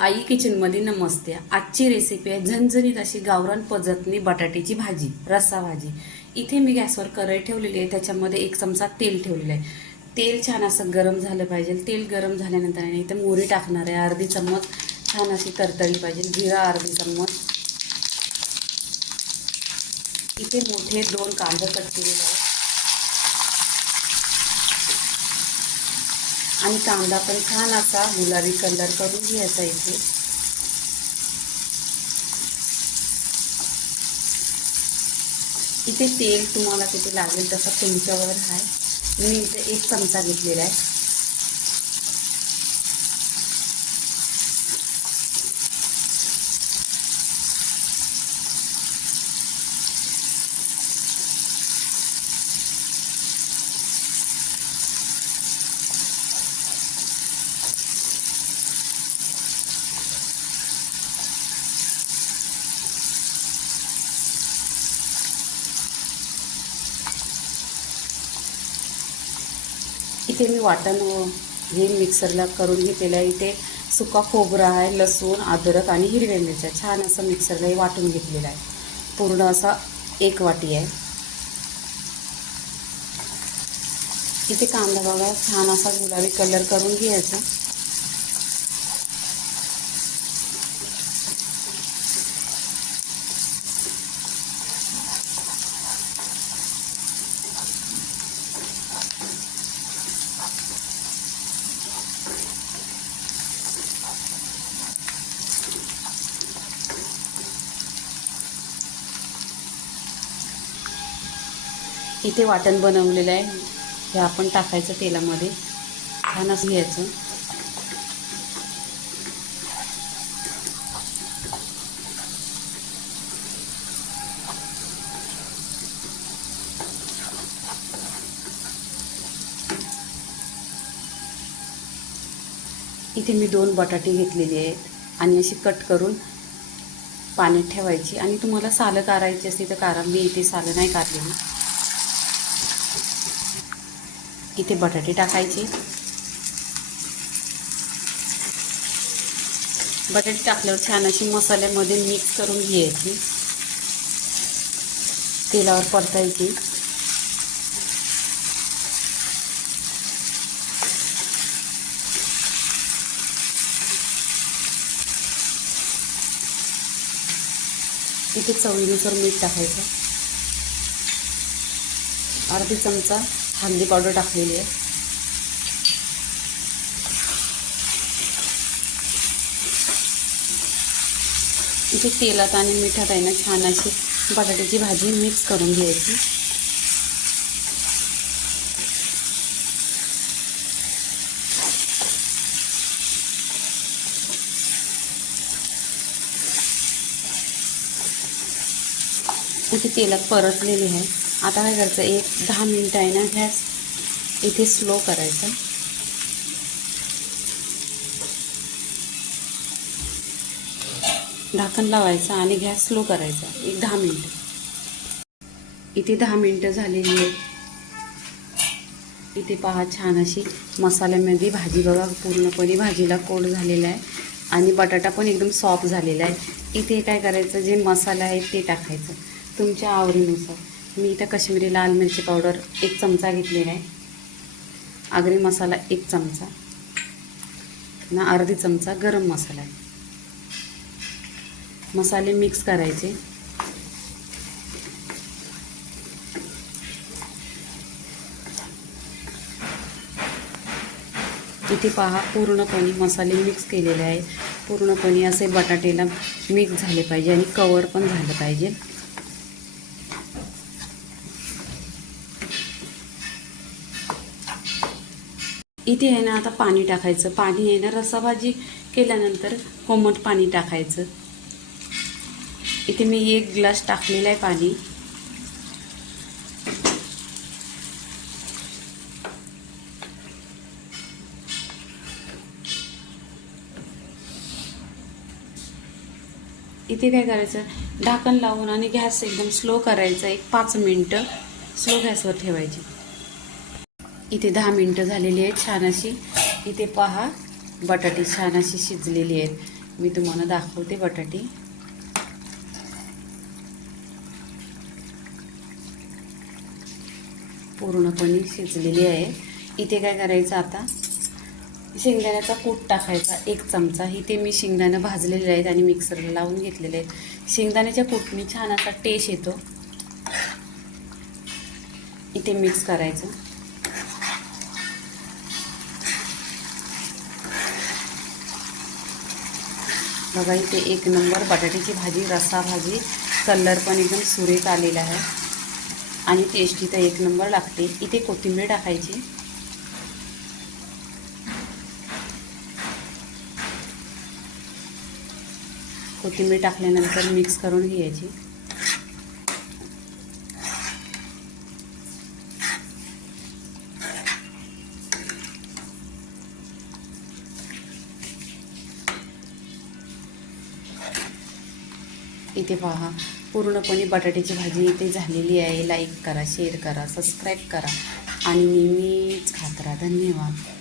आई किचनमध्ये नमस्ते. आजची रेसिपी आहे झणझणीत अशी गावरान पद्धतीने बटाट्याची भाजी, रस्सा भाजी. इथे मी गॅसवर कढई ठेवलेली आहे, त्याच्यामध्ये 1 चमचा तेल ठेवलेलं आहे. तेल छान असं गरम झालं पाहिजे. तेल गरम झाल्यानंतर इथे मोहरी टाकणार आहे, अर्धी चम्मच छान अशी तरतरली पाहिजे. जिरा अर्धी चम्मच. इथे मोठे 2 कांदे कट केलेले आहेत आणि कांदा पण छान असा गुलाबी कलर करून घ्यायचा. इथे तेल तुम्हाला किती लागेल तसं तुमच्यावर आहे. मी इथे 1 चमचा घेतलेला आहे. इथे मी वाटण हे मिक्सरला करून घेतलेलं आहे. इथे सुका खोबरा आहे, लसूण, अद्रक आणि हिरव्या मिरच्या छान असं मिक्सरला हे वाटून घेतलेलं आहे. पूर्ण असा 1 वाटी आहे. इथे कांदा बघा छान असा गुलाबी कलर करून घ्यायचा. इथे वाटण बनवलेलं आहे, हे आपण टाकायचं तेलामध्ये. छान असं घ्यायचं. इथे मी 2 बटाटे घेतलेले आहेत आणि अशी कट करून पाण्यात ठेवायची. आणि तुम्हाला सालं काढायची असली तर काढा. मी इथे सालं नाही काढलेली. इथे बटाटे टाकायचे. बटाटे टाकल्यावर छान अशी मसाल्यामध्ये मिक्स करून घ्यायची. तेलावर परतायची. इथे चवीनुसार मीठ टाकायचं. अर्धी चमचा हळदी पावडर टाकलेली आहे. इथे तेलात आणि मिठात आहे ना छान अशी बटाट्याची भाजी मिक्स करून घ्यायची. इथे तेलात परतलेली आहे. आता काय करायचं, 10 मिनिटं आहे ना गॅस इथे स्लो करायचा. झाकण लावायचं आणि गॅस स्लो करायचा 10 मिनिटं. इथे 10 मिनिटं झालेली आहे. इथे पहा छान अशी मसाल्यामध्ये भाजी बघा पूर्णपणे भाजीला कोट झालेला आहे आणि बटाटा पण एकदम सॉफ्ट झालेला आहे. इथे काय करायचं, जे मसाला आहे ते टाकायचं तुमच्या आवडीनुसार. मी इथं काश्मीरी लाल मिरची पावडर 1 चमचा घेतलेला आहे. आगरी मसाला 1 चमचा ना अर्धी चमचा गरम मसाला आहे. मसाले मिक्स करायचे. इथे पहा पूर्णपणे मसाले मिक्स केलेले आहे. पूर्णपणे असे बटाट्याला मिक्स झाले पाहिजे आणि कवर पण झालं पाहिजे. इथे आहे ना आता पाणी टाकायचं. पाणी आहे ना रस्सा भाजी केल्यानंतर कोमट पाणी टाकायचं. इथे मी 1 ग्लास टाकलेला आहे पाणी. इथे काय करायचं, ढाकण लावून आणि गॅस एकदम स्लो करायचा. 5 मिनिटं स्लो गॅसवर ठेवायची. इथे 10 मिनिटं झालेली आहेत छान अशी. इथे पहा बटाटे छान अशी शिजलेली आहेत. मी तुम्हाला दाखवते बटाटे. पूर्णपणे शिजलेली आहे. इथे काय करायचं आता, शेंगदाण्याचा कूट टाकायचा 1 चमचा. इथे मी शेंगदाणं भाजलेले आहेत आणि मिक्सरला लावून घेतलेले आहेत. शेंगदाण्याच्या कूटनी छान असा टेस्ट येतो. इथे मिक्स करायचं. बघा इथे 1 नंबर बटाट्याची भाजी, रस्सा भाजी, कलर पण एकदम सुरेख आलेला आहे आणि टेस्टी तर 1 नंबर लागते. इथे कोथिंबीर टाकायची. कोथिंबीर टाकल्यानंतर मिक्स करून घ्यायची. इथे पहा पूर्णपणे बटाट्याची भाजी इथे झालेली आहे. लाईक करा, शेअर करा, सबस्क्राईब करा आणि नेहमीच खात राहा. धन्यवाद.